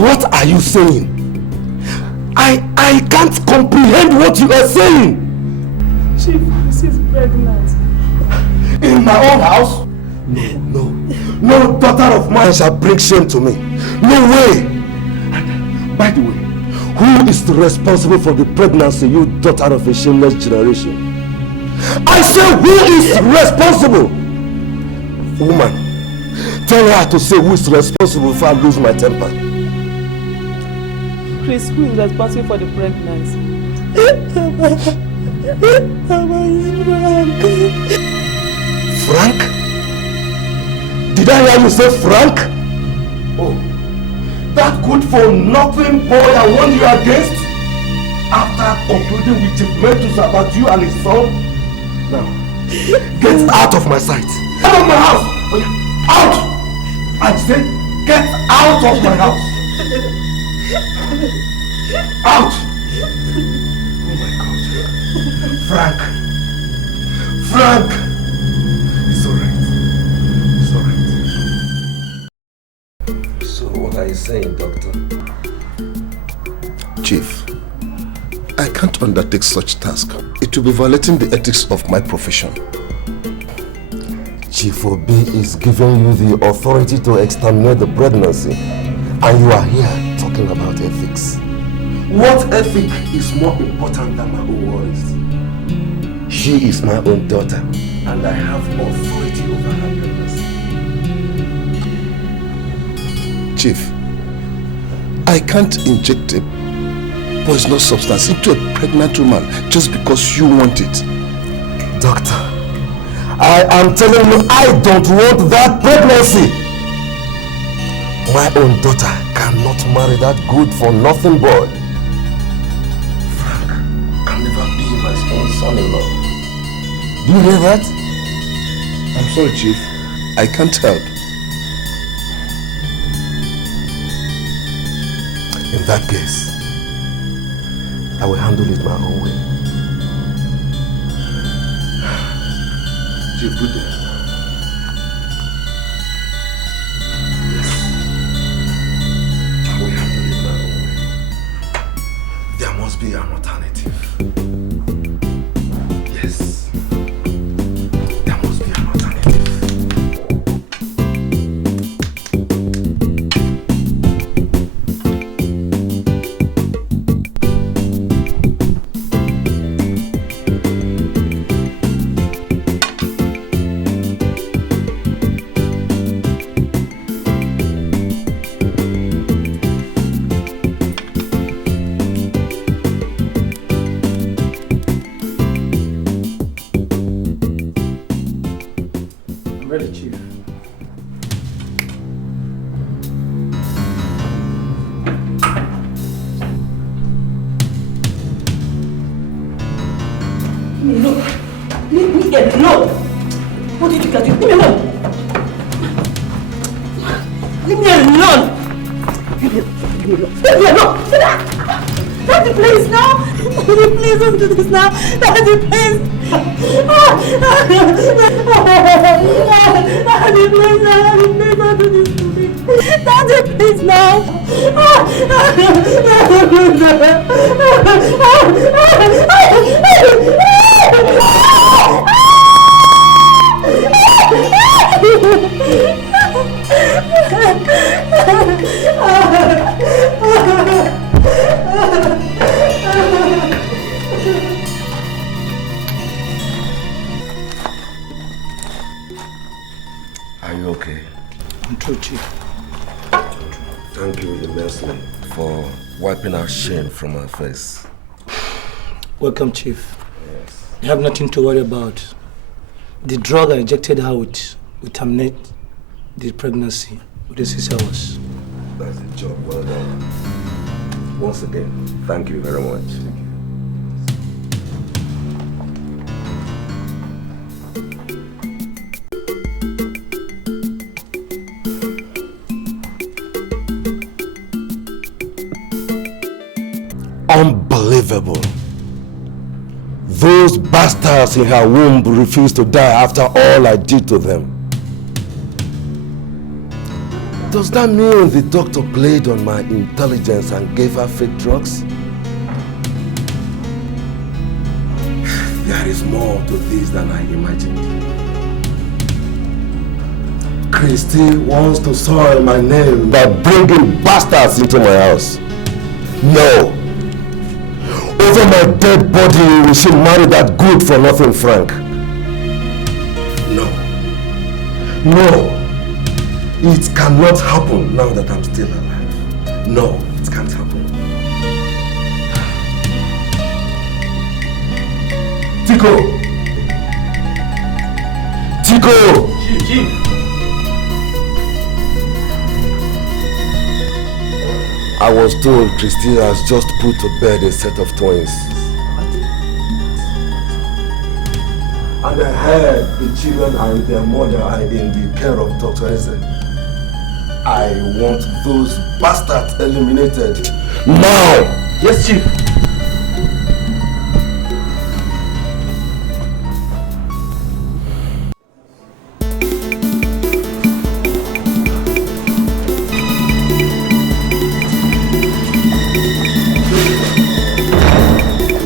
What are you saying? I can't comprehend what you are saying. Chief, this is pregnant. In my own house? No daughter of mine shall bring shame to me. No way. And by the way, who is responsible for the pregnancy, you daughter of a shameless generation? I say, who is responsible? Woman, tell her to say who is responsible before I lose my temper. Chris, who is responsible for the pregnancy? Frank? Did I hear you say Frank? Oh, that good for nothing boy I warned you against? After concluding with Chief Mentus about you and his son? Now, get out of my sight. Out of my house! Out! I said, get out of my house! Out! Oh my God. Frank! Frank! It's alright. It's alright. So what are you saying, Doctor? Chief, I can't undertake such task. It will be violating the ethics of my profession. Chief Obi is giving you the authority to exterminate the pregnancy, and you are here talking about ethics. What ethic is more important than my own worries? She is my own daughter, and I have authority over her pregnancy. Chief, I can't inject a poisonous substance into a pregnant woman just because you want it. Doctor, I am telling you, I don't want that pregnancy. My own daughter cannot marry that good for nothing boy. Frank can never be my own son-in-law. Do you hear that? I'm sorry, Chief. I can't help. In that case, I will handle it my own way. Chief, good day. Yes. I will handle it my own way. There must be an alternative. Yes. There must be an alternative. Now, Daddy, please. Daddy, please, Daddy, please, don't do this to me. Daddy, please, now. Are you okay? I'm true, Chief. Thank you immensely for wiping out shame from our face. Welcome, Chief. Yes. You have nothing to worry about. The drug I injected her with will terminate the pregnancy within 6 hours. That's a job well done. Once again, thank you very much. Unbelievable. Those bastards in her womb refused to die after all I did to them. Does that mean the doctor played on my intelligence and gave her fake drugs? There is more to this than I imagined. Christy wants to soil my name by bringing bastards into my house. No. Over my dead body will she marry that good-for-nothing Frank. No. No. It cannot happen now that I'm still alive. No, it can't happen. Tico! Tico! Chief. I was told Christine has just put to bed a set of twins. And I heard the children and their mother are in the care of Dr. Eze. I want those bastards eliminated now! Yes, Chief.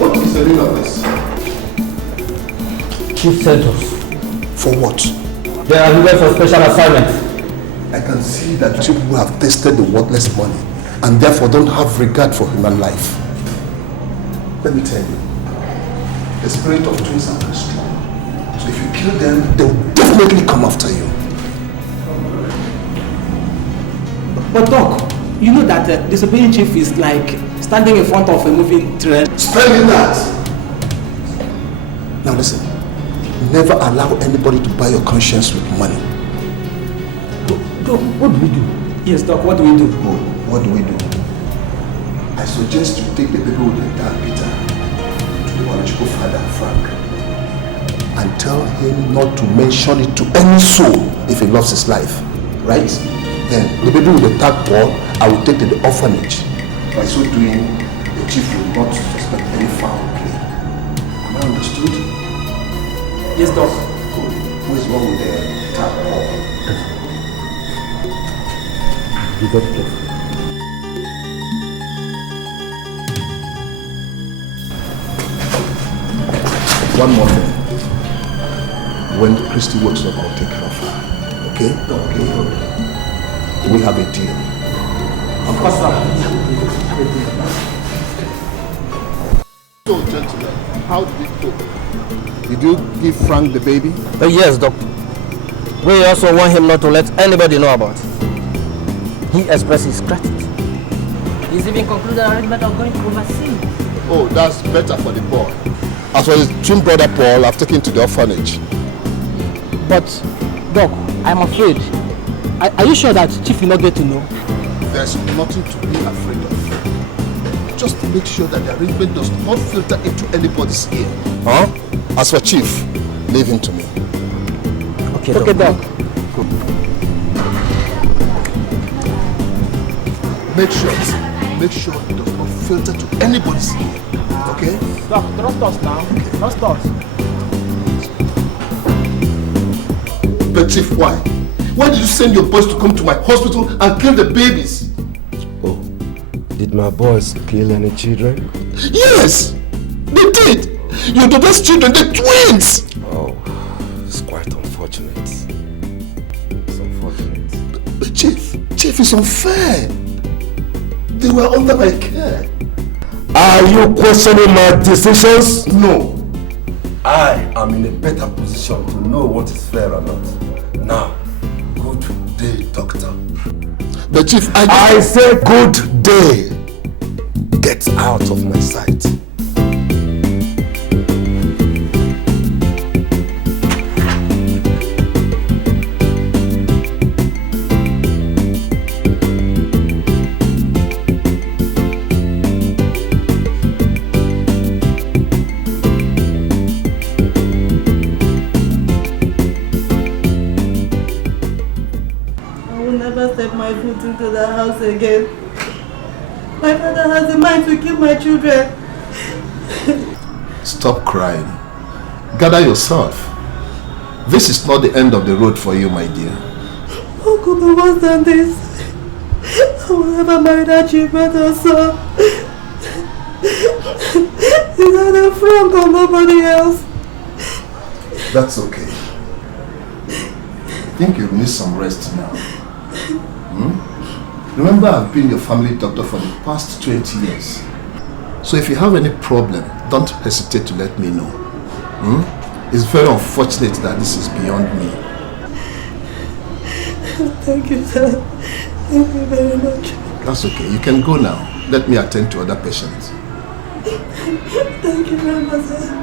What is the meaning of this? Chief sent us. For what? They are here for special assignment. I can see that you people have tasted the worthless money and therefore don't have regard for human life. Let me tell you, the spirit of twins are very strong. So if you kill them, they will definitely come after you. But Doc, you know that disobeying chief is like standing in front of a moving train. Spelling that! Now listen, never allow anybody to buy your conscience with money. Doc, what do we do? Yes, Doc, what do we do? Oh, what do we do? I suggest you take the baby with the dark Peter to the biological father, Frank, and tell him not to mention it to any soul if he loves his life, right? Then the baby with the tag Paul, I will take to the orphanage. By so doing, the chief will not suspect any foul play. Am I understood? Yes, Doc. Good. Who is one with the tag Paul? Be very careful. One more thing. When Christy wakes up, I'll take care of her. Okay? Okay. We have a deal. Of course, sir. So, gentlemen, how did it go? Did you give Frank the baby? Yes, Doctor. We also want him not to let anybody know about it. He expressed his gratitude. He's even concluded an arrangement of going to overseas. Oh, that's better for the boy. As for his twin brother Paul, I've taken him to the orphanage. But, Doc, I'm afraid. Are you sure that Chief will not get to know? There's nothing to be afraid of. Just make sure that the arrangement does not filter into anybody's ear. Huh? As for Chief, leave him to me. Okay, Okay, Doc. Make sure it does not filter to anybody's ear. Okay? Doc, trust us now. Trust us. But Chief, why? Why did you send your boys to come to my hospital and kill the babies? Oh, did my boys kill any children? Yes! They did! Your daughter's children, they're twins! Oh, it's quite unfortunate. It's unfortunate. But Chief is unfair. They were under my care. Are you questioning my decisions? No. I am in a better position to know what is fair or not. Now, good day, doctor. But Chief, I say good day. Get out of my sight. Into the house again. My father has a mind to kill my children. Stop crying. Gather yourself. This is not the end of the road for you, my dear. How could be worse than this? I will never marry that chief brother, sir. He's either Frank or nobody else. That's okay. I think you need some rest now. Remember, I've been your family doctor for the past 20 years. So if you have any problem, don't hesitate to let me know. It's very unfortunate that this is beyond me. Thank you, sir. Thank you very much. That's okay. You can go now. Let me attend to other patients. Thank you very much, sir.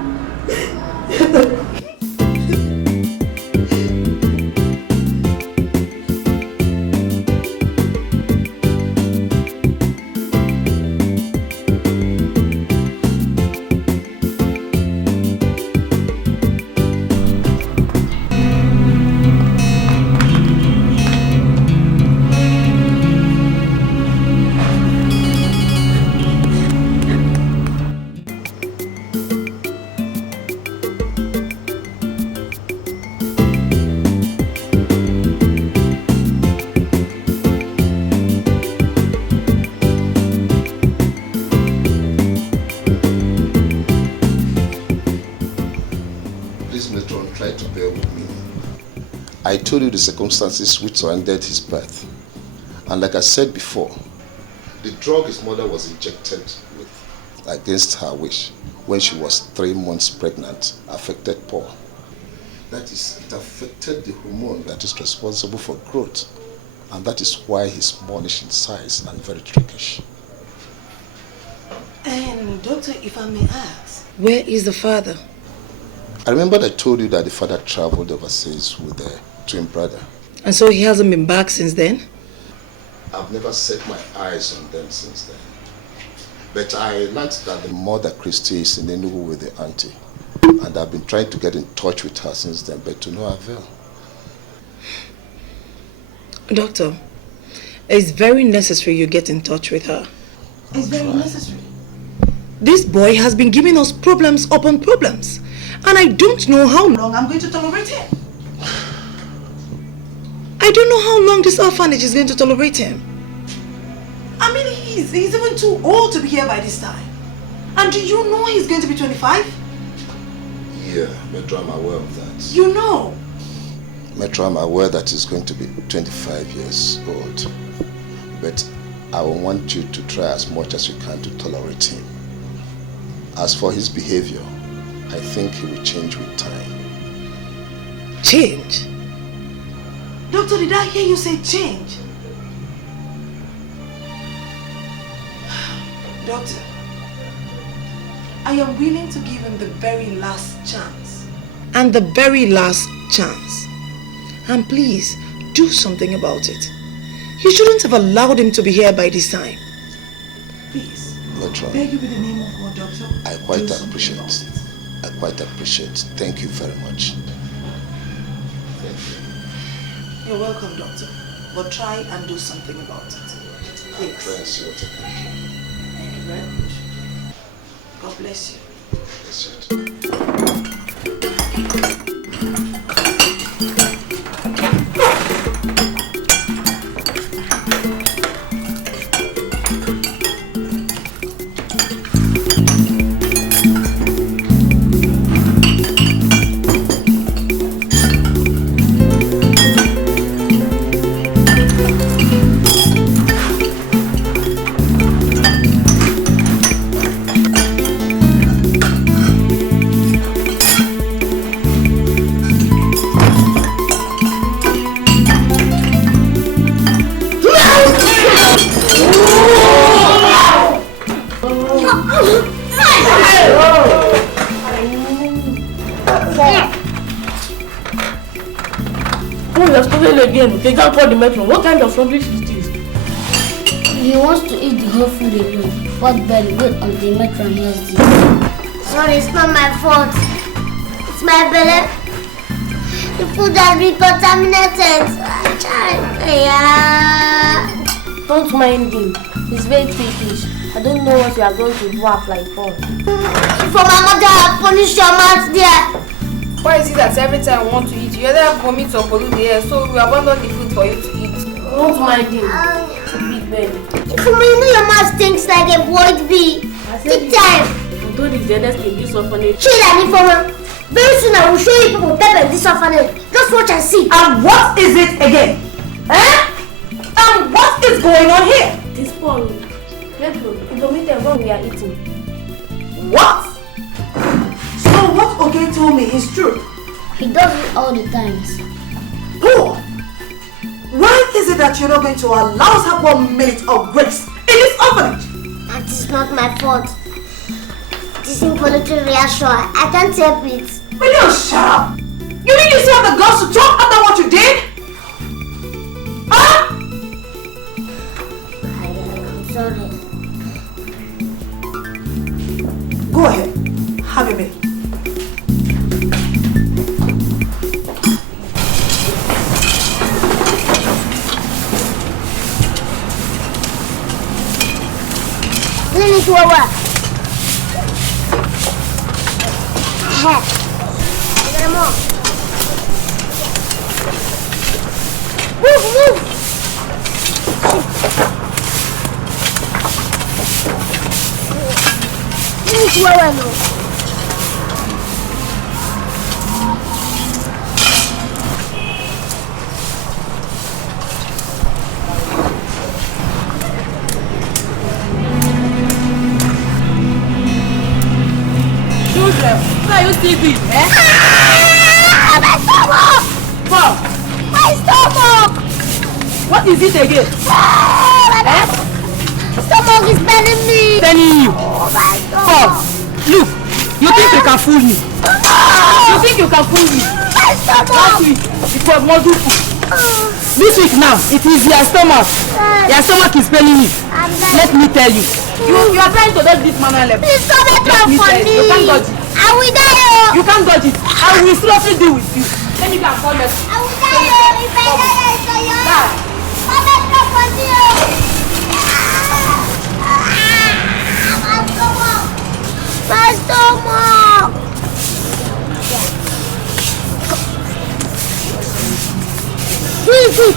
I told you the circumstances which surrounded his birth. And like I said before, the drug his mother was injected with against her wish when she was 3 months pregnant affected Paul. That is, it affected the hormone that is responsible for growth. And that is why he's smallish in size and very trickish. And doctor, if I may ask, where is the father? I remember I told you that the father traveled overseas with the twin brother. And so he hasn't been back since then? I've never set my eyes on them since then. But I learned that the mother, Christy, is in Enugu with the auntie. And I've been trying to get in touch with her since then, but to no avail. Doctor, it's very necessary you get in touch with her. It's very necessary. This boy has been giving us problems upon problems. And I don't know how long I'm going to tolerate him. I don't know how long this orphanage is going to tolerate him. I mean, he's even too old to be here by this time. And do you know he's going to be 25? Yeah, Metro, I'm aware of that. You know? Metro, I'm aware that he's going to be 25 years old. But I want you to try as much as you can to tolerate him. As for his behavior, I think he will change with time. Change? Doctor, did I hear you say change? Doctor, I am willing to give him the very last chance. And the very last chance. And please, do something about it. You shouldn't have allowed him to be here by this time. Please, Metro, beg you with the name of God, Doctor. I quite appreciate. Thank you very much. Thank you. You're welcome, Doctor. But try and do something about it. I'll try and see what I can do. Thank you very much. God bless you. Bless you. They can't call the metro. What kind of rubbish is this? He wants to eat the whole food alone. What very good on the metro hears this. Sorry, it's not my fault. It's my belly. The food has been contaminated. Don't mind him. He's very trickish. I don't know what you are going to do after I fall. For my mother, I punish your mouth there. Why is it that every time we want to eat, you either vomit or pollute the air, so we abandon the food for you to eat? Don't mind him. big belly. Ifoma, you know your mouth stinks like a void bee. Take time. I told you the others in this orphanage. Chill, Ifoma. Very soon I will show you people pepper in this orphanage. Just watch and see. And what is it again? And what is going on here? This Paul. Pedro, he vomited when we are eating. What? So what Oge told me is true? He does it all the times. Paul, why is it that you're not going to allow us have 1 minute of grace in this orphanage? That is not my fault. This involuntary reaction, I can't help it. Will you shut up? You mean you still have the guts to talk after what you did? Huh? I'm sorry. Go ahead. Have a minute. Let me go away. Come on. Move. Let me go away. Why you still doing? My stomach! Paul! My stomach! What is it again? My stomach is burning me! Burning you? Oh my God! Paul! Look! You think you can fool me? You think you can fool me? My stomach! Last week, it was model food. This week now, it is your stomach. Your stomach is paining you. Let me tell you. You are trying to dodge this manual level. Please come and talk for me! You can't dodge it. I will die! You can't dodge it. I will seriously deal with you. Let me go and call you. I will die! If I die, it's on your own! Come and talk for me! My stomach! Easy!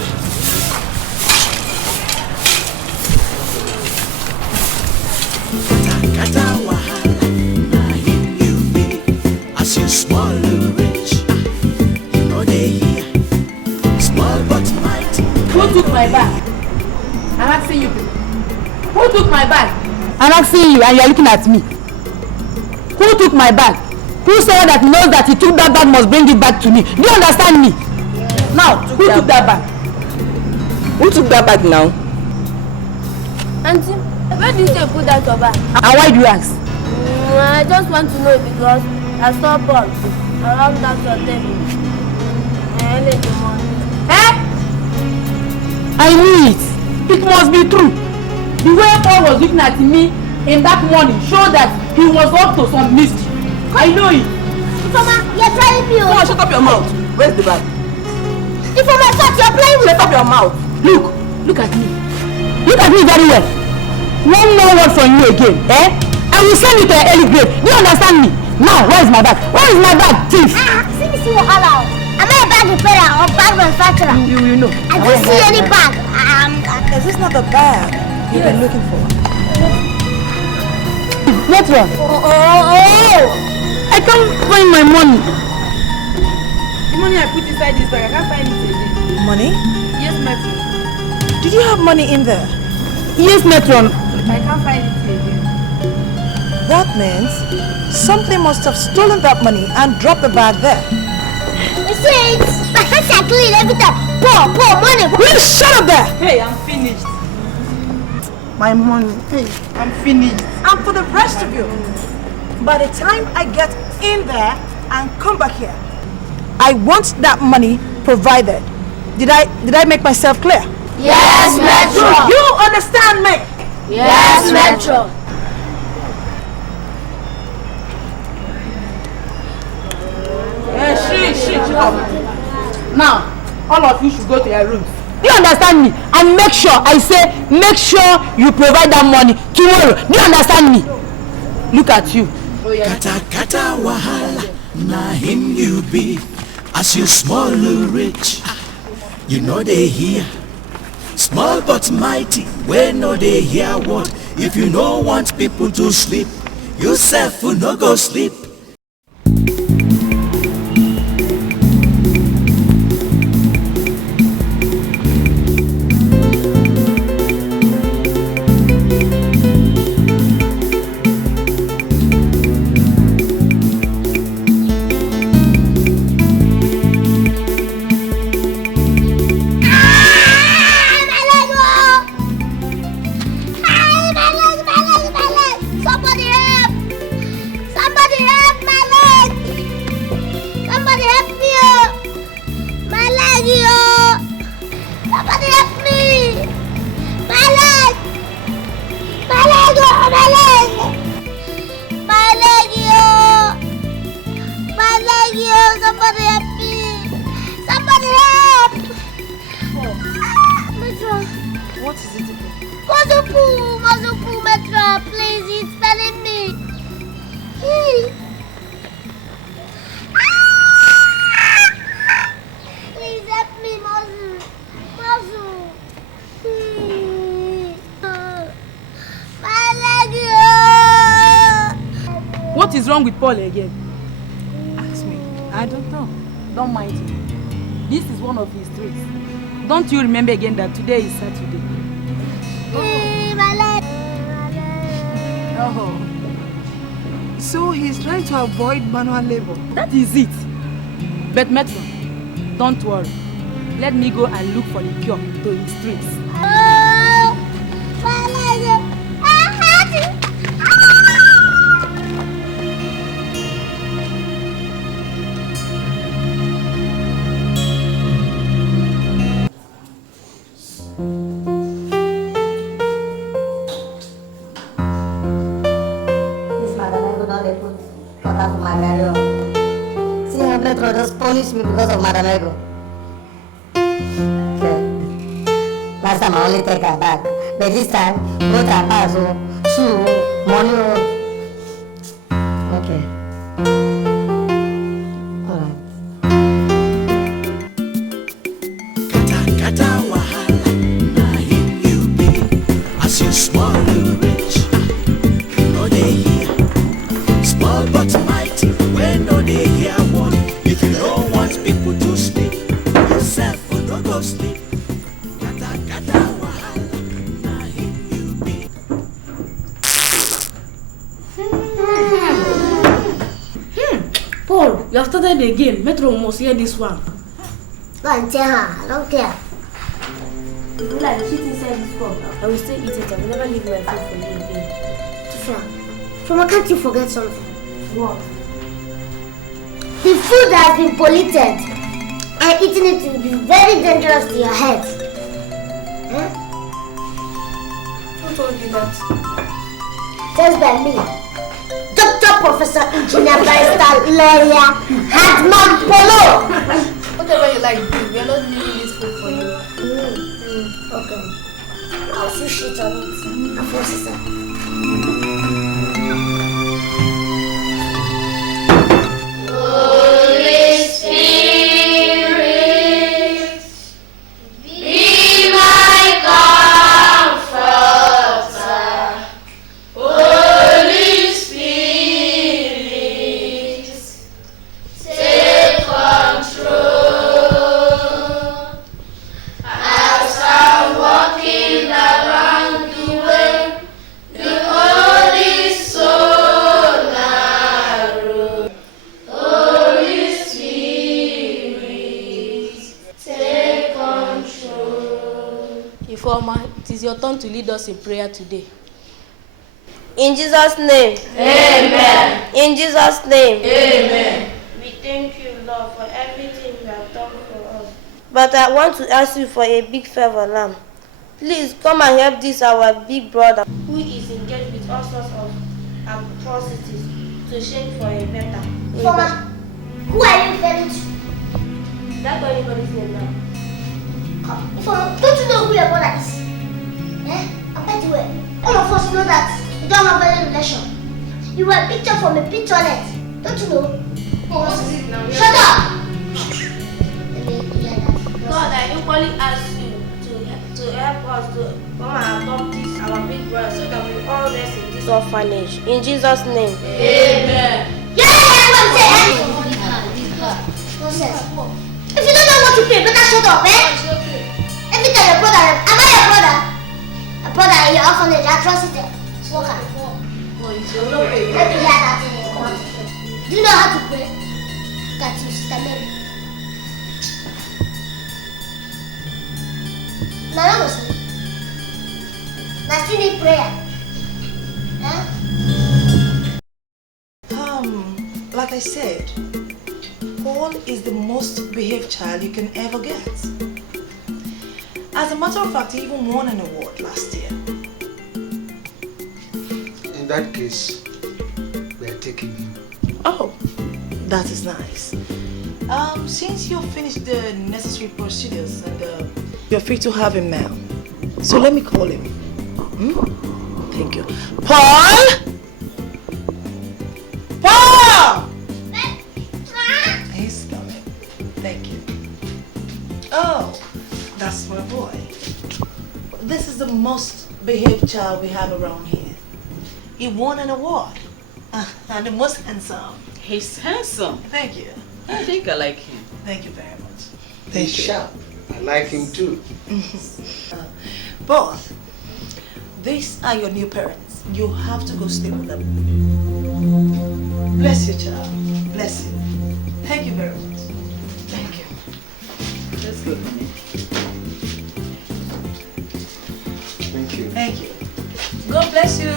As you small rich, you know they hear. Small but mighty. Who took my bag? I'm asking you. Who took my bag? I'm asking you and you're looking at me. Who took my bag? Who said that knows that he took that bag must bring it back to me? Do you understand me? Now, who took that bag? Who took that bag now? Auntie, where did you put that your bag? And why do you ask? I just want to know because I saw Paul around that hotel. I need the money. I knew it. It must be true. The way Paul was looking at me in that morning showed that he was up to some mischief. I know it. Ifoma, you're trying me. Come on, shut up your mouth. Where's the bag? Ifoma, stop, you're playing with. Shut up your mouth. Look at me. Look at me very well. One more word from you again, I will send you to an early grave. Do you understand me? Now, where is my bag? Where is my bag, thief? See wahala. Am I a bag repairer or bag manufacturer? You know. I don't see any bag. Is this not the bag you've been looking for? What one? Oh! I can't find my money. The money I put inside this bag, I can't find it again. Money? Yes, matron. Did you have money in there? Yes, matron. I can't find it again. That means something must have stolen that money and dropped the bag there. You see it? My hands are clean every time. Pour money. Will you shut up there? Hey, I'm finished. My money. Hey, I'm finished. And for the rest of you, by the time I get in there and come back here, I want that money provided. Did I make myself clear? Yes, Metro. You understand me? Yes, Metro. Now, all of you should go to your rooms. Do you understand me? And make sure you provide that money tomorrow. Do you understand me? Look at you. Kata wahala, na him you be. As you small rich, you know they hear. Small but mighty, when no they hear what. If you no want people to sleep, yourself will no go sleep. What is wrong with Paul again? Ask me. I don't know. Don't mind him. This is one of his tricks. Don't you remember again that today is Saturday? Oh. So he's trying to avoid manual labor. That is it. But Metro, don't worry. Let me go and look for the cure to his tricks. Just punish me because of Madam Ego. Okay. Last time I only take her back. But this time, both her pass, shoe, money. Okay. Alright. Kata wahala, na him you be. As you small, you rich. No they hear. Small but mighty, when no they hear one. If you don't want people to sleep, yourself will not go sleep. Kata wahala, na him you be. Paul, you have started the game. Metro must hear this one. Go and tell her, I don't care. If you like shit inside this cup, I will still eat it. I will never leave my food for you again. From can't you forget something? What? The food has been polluted, and eating it will be very dangerous to your health. Huh? Who told you that? Just by me. Doctor, Professor, Engineer, Barrister, Lawyer, Hadman, Polo. Whatever you like, do. We are not leaving this food for you. Okay. I'll see shit on it. I'll force it. Holy Spirit, be my comforter. Holy Spirit, take control. As I'm walking around the way, the Holy Soul narrow. Holy Spirit, take control. Informer, it is your turn to lead us in prayer today. In Jesus' name. Amen. In Jesus' name. Amen. We thank you, Lord, for everything you have done for us. But I want to ask you for a big favor now. Please come and help this our big brother who is engaged with all sorts of atrocities to change for a better. Former, who are you referring to? That's what anybody's name now. Former, don't you know who your brother is? Eh? I bet you will. All of us know that you don't have any relation. You were a picture from a picturelet. Don't you know? What is it now? Shut up! God, I equally ask you to help us to come and adopt this our big brother so that we all rest in this orphanage. In Jesus' name. Amen. Nonsense. If you don't know what to pay, better shut up, eh? Every time your brother, am I your brother? A brother in your orphanage, atrocity. Walker. Let me hear that thing. Do you know how to pray? Got you, Sister Mary. Now, I still need prayer. Huh? Like I said, Paul is the most behaved child you can ever get. As a matter of fact, he even won an award last year. In that case, we are taking him. Oh, that is nice. Since you've finished the necessary procedures and you're free to have him now. So let me call him. Thank you. Paul! Paul! He's coming. Thank you. Oh, that's my boy. This is the most behaved child we have around here. He won an award. And the most handsome. He's handsome. Thank you. I think I like him. Thank you very much. He's sharp. I like him too. Both. These are your new parents. You have to go stay with them. Bless you, child. Bless you. Thank you very much. Thank you. Let's go, honey. Thank you. Thank you. God bless you.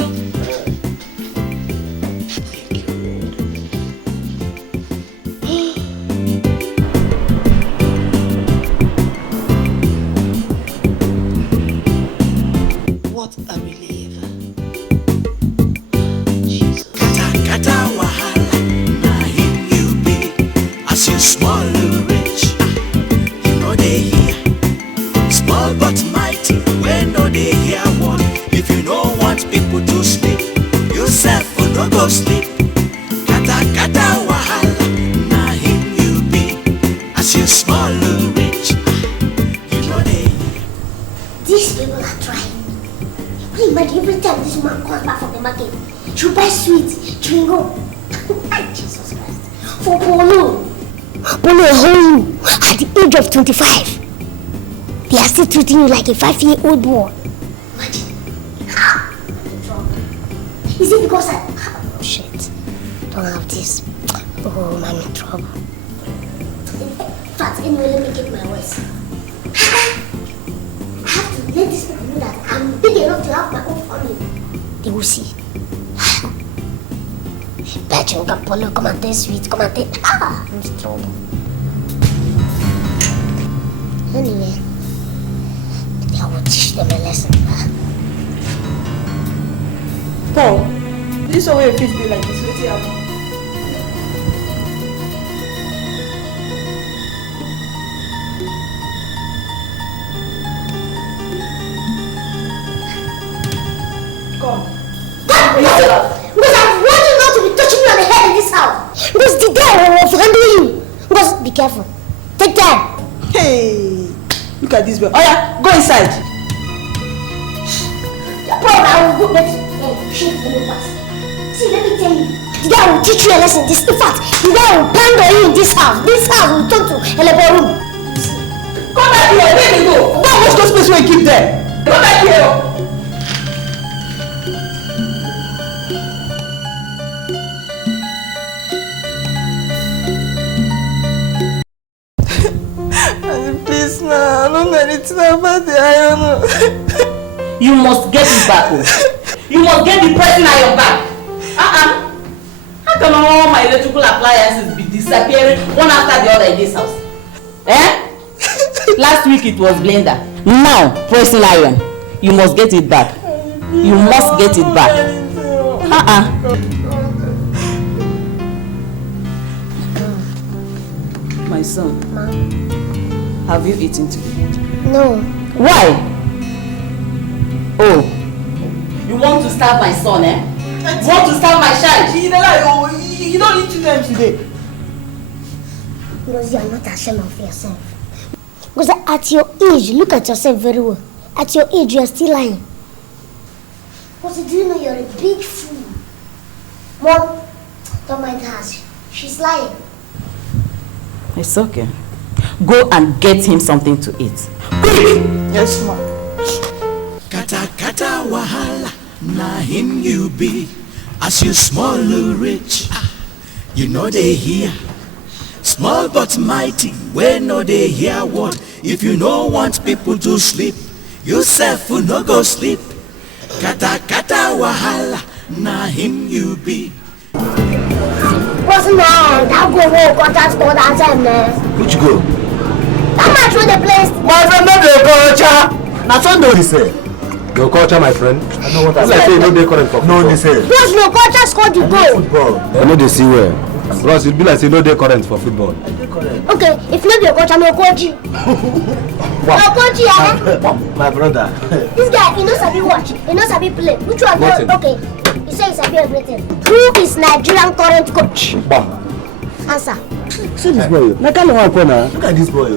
What a relief. Jesus. Kata wahala, na him you be. As you small you rich, you know they hear. Small but mighty, when no they hear one. If you don't want people to sleep, yourself will not go sleep. Kata wahala, na him you be. As you small you rich, you know they hear. These people are trying. Imagine every time this man comes back from the market, she'll buy sweets, chewing gum. Jesus Christ. For Polo. Polo a whole at the age of 25. They are still treating you like a 5-year-old boy. Imagine. Is it because I... Oh shit. Don't have this. Oh, I'm in trouble. In fact, anyway, let me get my words. I have to let this people know that I'm big enough to have my own family. They will see. Bet you can Polo, come and taste sweet, come and taste. I'm in trouble. Anyway, I will teach them a lesson. Paul, this is why your face be like this. What's happening? Because I've warned you not to be touching me on the head in this house. Because the day I will handle you. Because be careful. Take time. Hey, look at this boy. Oh yeah, go inside. Paul, I will go back to shake the fast. See, let me tell you. The guy will teach you a lesson. In fact, the guy will pound on you in this house. This house will turn to a labor room. Come back here. Where they go? Go and watch those places where you keep them. Come back here. Please now, I don't know anything about the iron. You must get it back. You must get the person at your back. How can all my electrical appliances be disappearing one after the other in this house? Last week it was blender. Now, pressing iron. You must get it back. You must get it back. My son. Mom. Have you eaten today? No. Why? Oh. You want to starve my son, eh? You want to starve my child? You don't eat them today. Because you are not ashamed of yourself. Because at your age, look at yourself very well. At your age, you're still lying. But do you know you're a big fool? Mom, don't mind her. She's lying. It's okay. Go and get him something to eat. Quick! Yes, ma'am. Kata kata wahala, na him you be. As you small rich, you know they hear. Small but mighty, when no they hear what. If you no want people to sleep, yourself will no go sleep. Kata kata wahala, na him you be. What's now? That go walk on that score that time, man. Which go? That match with the place. My friend, not the culture. Now, son, don't listen. Your culture, my friend. I know what I'm saying. No, they current for football. No, listen. What's no culture scored the goal? Football. I know they see where. Bros, it be like say no day current for football. Okay, if not your coach, I'm your coach. Your coach, yeah? My brother. This guy, he knows how to watch. He knows how to play. Which one? Okay, he says he's happy everything. Who is Nigerian current coach? Bam. Answer. See this boy. Nakalo Wakona. Look at this boy.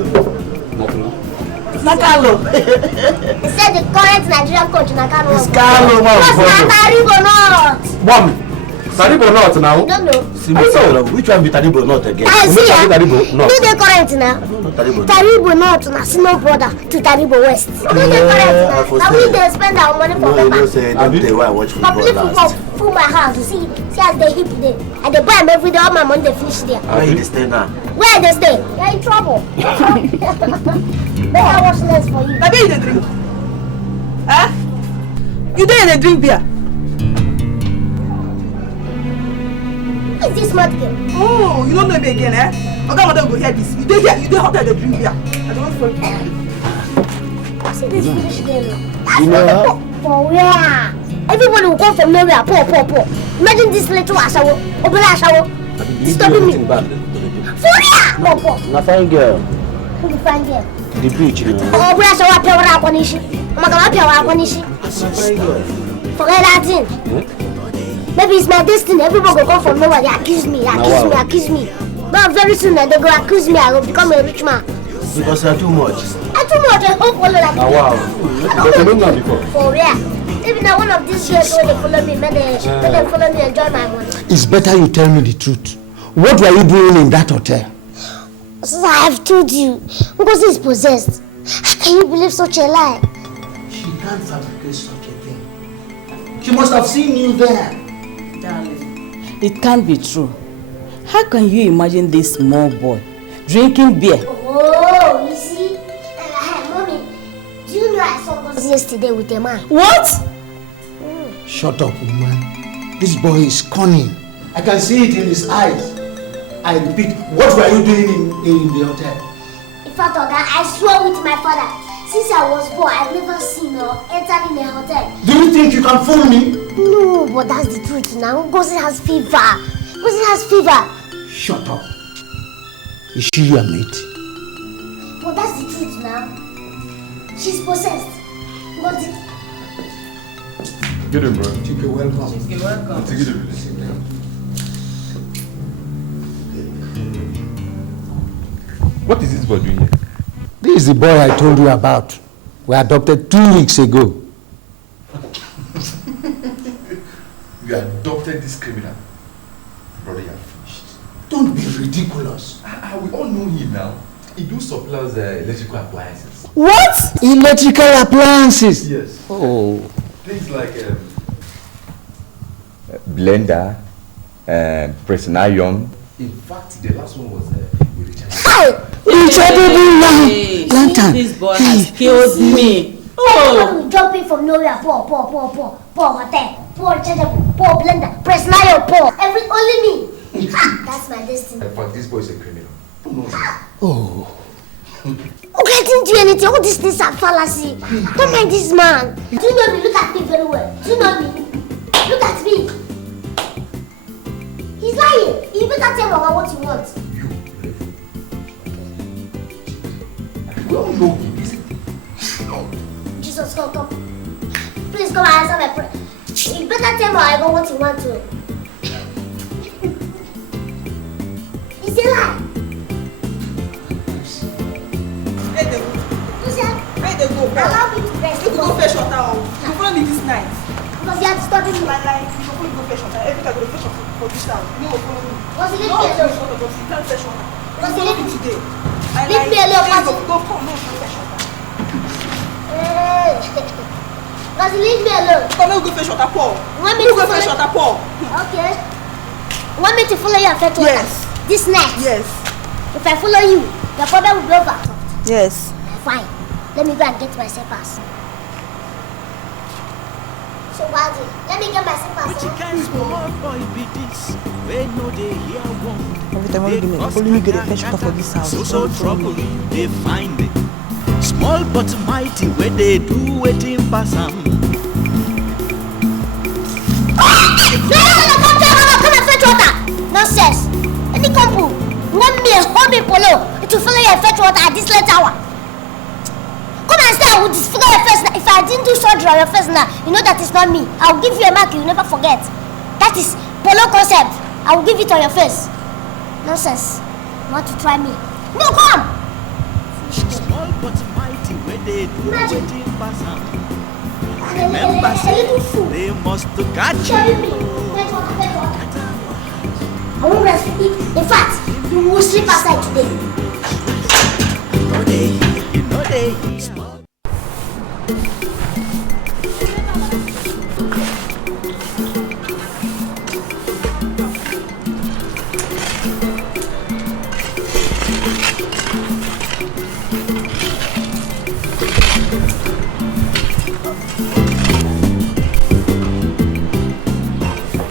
Nakalo. He said the current Nigerian coach, Nakalo. It's Carlo, man. What's Nataribo not? Bam. Taribo not now. I don't know. Which one be Taribo not again? I see ya. Taribo not. Do they current now? Taribo not na senior brother to Taribo West. Do they current now? Now we dey spend our money for paper. No, say don't dey why watch football. Complete football full my house. You see as they hip there. I dey buy them every day. All my money dey finish there. Where you dey stay now? Where they stay? You're in trouble. Make I wash less for you. Baby, you dey drink? Huh? You dey drink beer? Who is this smart girl? Oh, you don't know me again, eh? Okay, I don't go hear this. You dey here, you dey out there dey drink beer. I don't want to. See this British girl. You know her? For where? Everybody will come from nowhere. Poor. Imagine this little ashawo. Obele ashawo. Disturbing me. For where? Poor. Na fine girl. Who the fine girl? The beach, you know. Obele ashawo apewara akwanishi. Omagama apewara akwanishi. Forget that thing. Maybe it's my destiny. Everybody will come from nowhere. They accuse me. But very soon they go accuse me. I will become a rich man. Because you're too much. I'm too much. I don't follow like wow. But you don't know before. For real. Maybe now one of these years when they follow me, may they follow me and enjoy my money. It's better you tell me the truth. What were you doing in that hotel? So I have told you. Ngozi is possessed. How can you believe such a lie? She can't fabricate such a thing. She must have seen you there. Darling, it can't be true. How can you imagine this small boy drinking beer? Oh, you see? Mommy, do you know I saw Ngozi yesterday with a man? What? Shut up, woman. This boy is cunning. I can see it in his eyes. I repeat, what were you doing in the hotel? In fact, I swear with my father, since I was born, I've never seen or entered in a hotel. Do you think you can fool me? No, but that's the truth now. Ngozi has fever. Shut up. Is she your mate? But that's the truth now. She's possessed. Ngozi. Get him, bro. You're welcome. Take it easy. What is this boy doing here? This is the boy I told you about. We adopted 2 weeks ago. You adopted this criminal. Brother, you are finished. Don't be ridiculous. We all know him now. He do supplies electrical appliances. What? Electrical appliances? Yes. Oh. Things like blender, pressing iron. in fact, the last one was Lantern. This boy has killed me. Oh, jumping from nowhere. Poor hotel, poor chargeable, poor blender, press lion, poor. Only me. That's my destiny. In fact, this boy is a criminal. Oh. Okay, I didn't do anything. All these things are fallacy. Don't mind this man. Do you know me? Look at me very well. Do you know me? Look at me. He's lying. You better tell Mama what you want. We all know him, isn't it? Jesus, come. Please come and answer my prayer. You better tell Mama what you want to. It's a lie. Where they go? go. Allow me to rest. You go fetch water. You follow me this night. Because you are disturbing me. My life. You go fetch water. Every time I go fetch water for this house. You will follow me. Was it no, leave me alone? You can't fetch water. Was it leave me today? Leave me alone. Go come. No, fetch water. Was it leave me alone? Come on, go fetch water, Paul. Want me to to go fetch water, Paul? Okay. Want me to follow you and fetch water? Yes. This night? Yes. If I follow you, your problem will be over. Yes. Fine. Let me go and get my slippers. So, Waldi, let me get my slippers. Which kind of small boy be this? When no they hear one. Every time I do it, follow me go to fetch water for this house. So trouble they find it. Small but mighty when they do waiting pass them. Come and fetch water! Nonsense! Any compu, want me a homie polo to follow you and fetch water at this late hour. Come and say I will disfigure your face now. If I didn't do surgery on your face now, you know that it's not me. I will give you a mark you never forget. That is polo concept. I will give it on your face. Nonsense. You want to try me? No, come! Small but mighty when they do waiting pass them. Remember, they must catch you. I won't rest with it. In fact, you will sleep outside today. You know they.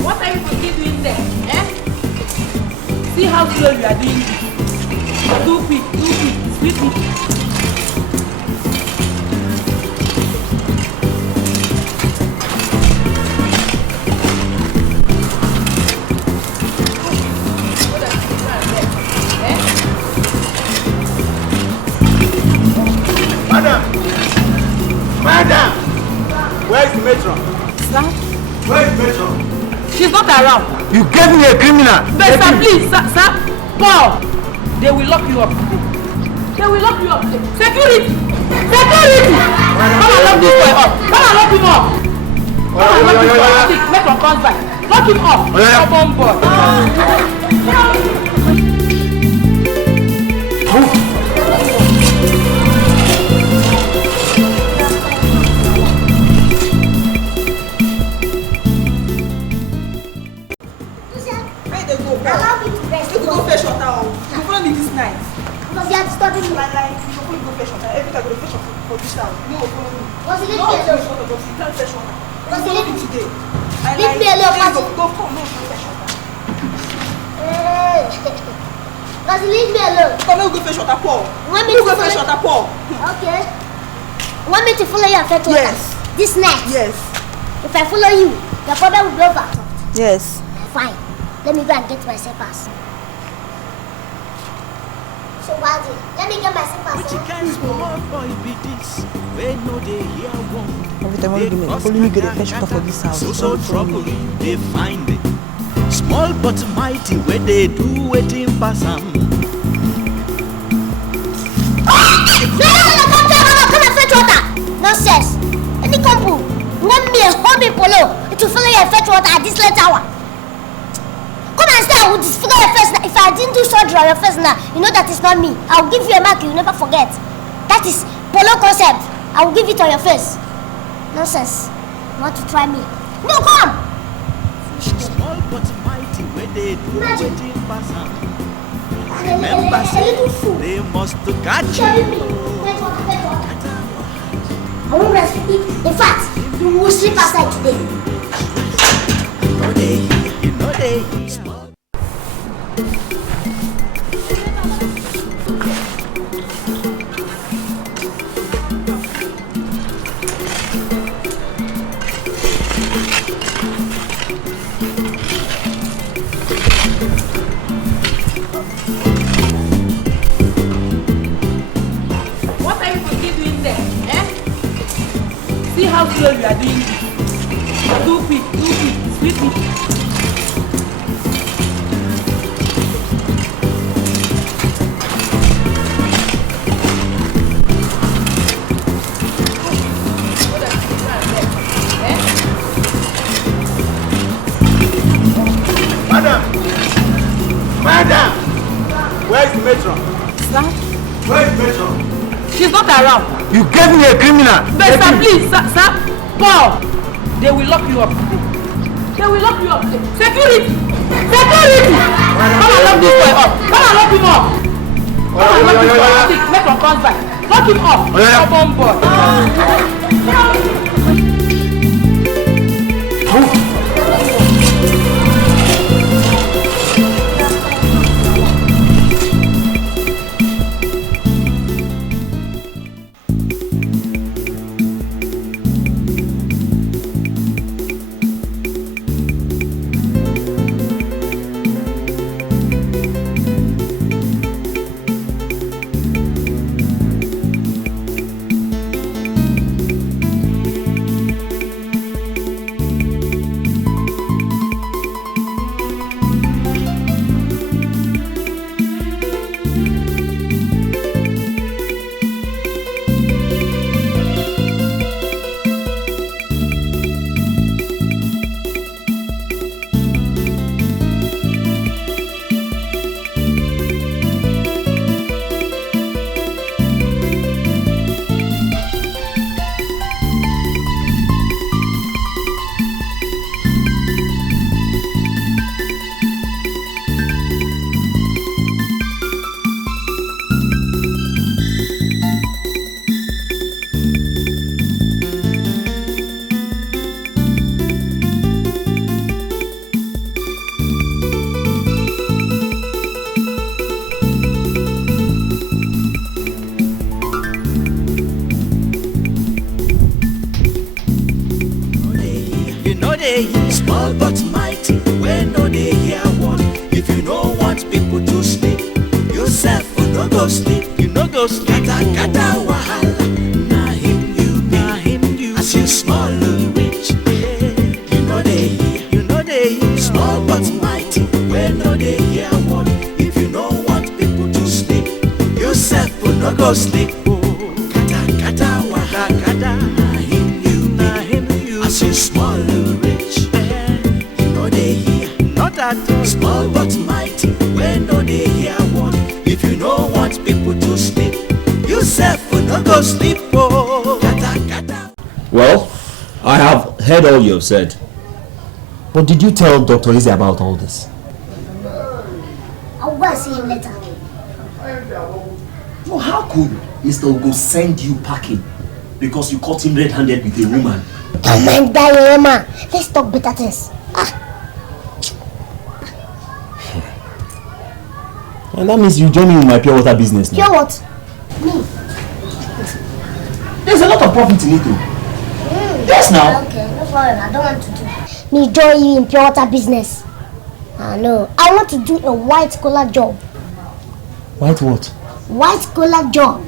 What are you doing there? See how slow you are doing this. Do quick, sweep it. Madam! Where is the matron? Sir? Where is the matron? She's not around. You gave me a criminal. But sir, please, sir, Paul, they will lock you up. They will lock you up. Security! Security! Come and lock this boy up. Come and lock him up. Come and lock this boy up. Make him come back. Lock him up. Come on, boy. Allow me to rest. You go fetch water. You follow me this night. Because you are disturbing me. My life. You go fetch water. Every time I go fetch water for this house. You will follow me. Was it leave me No, alone? you can't fetch water. Was it leave me today? Leave me alone, Patrick. Go come. No, fetch water. Was it leave me alone? Come on, go fetch water, Paul. Want me You to go follow fetch water, Paul. Okay. Want me to follow you and fetch water? Yes. This night? Yes. If I follow you, your problem will be over. Yes. Fine. Let me go and get my slippers. So, Waldi, let me get my slippers. Which kind of small boy be this? When no they hear one. Every time I do it, follow me go to fetch water for this house. So trouble they find it. Small but mighty when they do waiting pass them. Come and fetch water! Nonsense! Any compu, want me a homie polo to follow you and fetch water at this late hour. Come and say I will disfigure your face now. If I didn't do surgery on your face now, you know that it's not me. I will give you a mark you never forget. That is polo concept. I will give it on your face. Nonsense. You want to try me? No, come! Small but mighty when they do waiting pass them. Remember, they must catch you. I won't rest with it. In fact, you will sleep outside today. You know they. What are you doing there? See how slow you are doing this. Do quick, sweep it. Sir? Where is Metron? She's not around. You gave me a criminal. But sir, please, sir, Paul, they will lock you up today. They will lock you up today. Security! Security! Come and lock this boy up. Come and lock him up. Come and lock this boy up. Metron comes back. Lock him up. Come on, boy. Small but mighty, when no they hear one. If you no want people to sleep, yourself will no go sleep. You no go sleep. Kata wahala, na him you be. As you small or rich, you know they hear. You know they hear. Small but mighty, when no they hear one. If you no want people to sleep, yourself will no go sleep. Kata wahala, na him you be. As you small or rich. Small but mighty, when no they hear one. If you no want people to sleep, yourself will not go sleep. Oh, kata. Well, I have heard all you have said. But did you tell Dr. Izzy about all this? I'll go and see him later. Well, how could Mr. Ugo send you packing because you caught him red-handed with a woman? Don't mind that, Emma. Let's talk better things. And that means you join me in my pure water business now. Pure what? Me? There's a lot of profit in it too. Yes now. Okay, no problem. I don't want to do. Me join you in pure water business. No. I want to do a white collar job. White what? White collar job.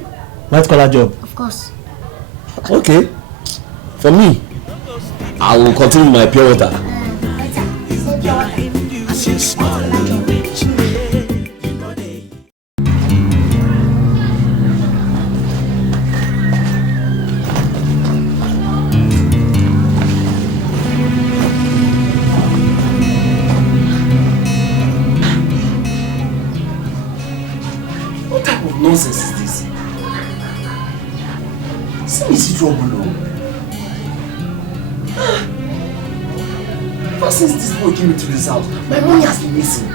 White collar job? Of course. Okay. For me, I will continue my pure water. As you small and rich. Nonsense is this? See me see trouble now. Ever since this boy came into this house, my money has been missing.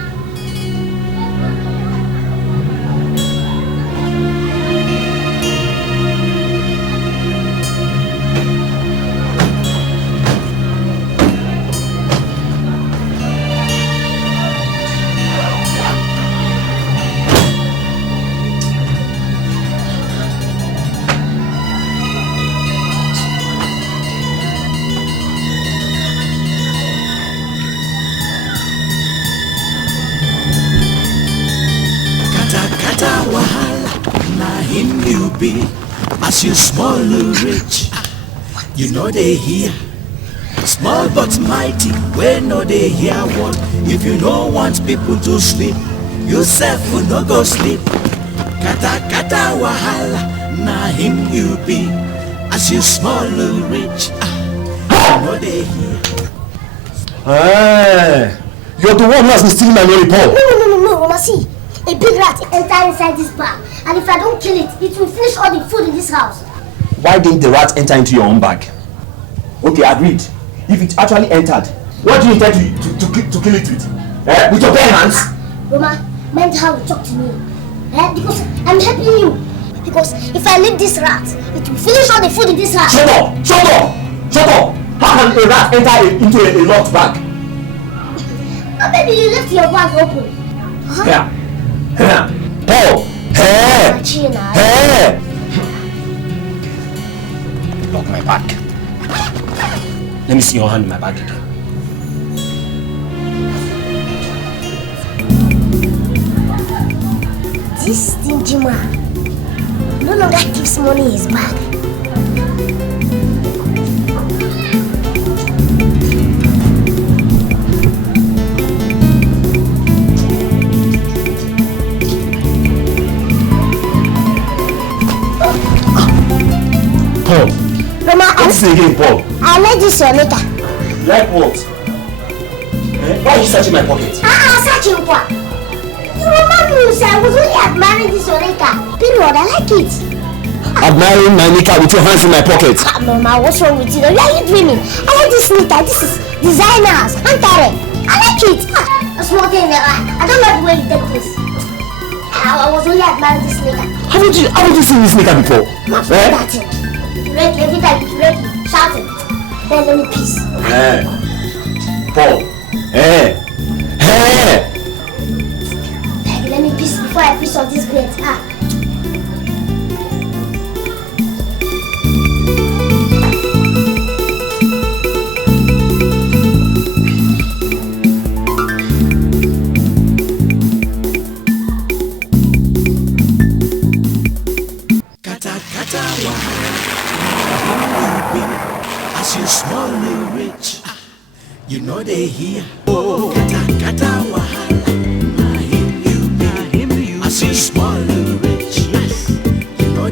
As you small or rich, you know they hear. Small but mighty, when no they hear one. If you don't want people to sleep, yourself will not go sleep. Kata wahala, na him you be. As you small or rich, you know they hear. Hey, you're the one who has been stealing my money, Paul. No, Mama, see. A big rat enter inside this bag, and if I don't kill it, it will finish all the food in this house. Why didn't the rat enter into your own bag? Okay, agreed. If it actually entered, what do you intend to kill it with? With your bare hands? Roma, mind how you talk to me. Because I'm helping you. Because if I leave this rat, it will finish all the food in this house. Shut up! Shut up! Shut up! How can a rat enter into a locked bag? Maybe you left your bag open. Here. Here. Paul! Here! Here! Lock my bag. Let me see your hand in my bag again. This stingy man no longer keeps money in his bag. Paul. Roma, what is it again, Paul? I like this your letter. Like what? Why are you searching my pocket? Searching what? You remember me, sir, I was only admiring this your letter. Period, I like it. Admiring my knicker with your hands in my pocket. Mama, what's wrong with you? Why are you dreaming? I like this knicker. This is designers. I like it. A small thing that I don't like the way you take this. I was only admiring this knicker. Haven't you seen this knicker before? Not that thing. Ready, every time it's ready, shouting. Then let me peace. Paul. Let me peace before I piece on this bed. As you smallly rich, you know they hear. Oh, kata wahala, him you be. As you smallly rich, yes, you know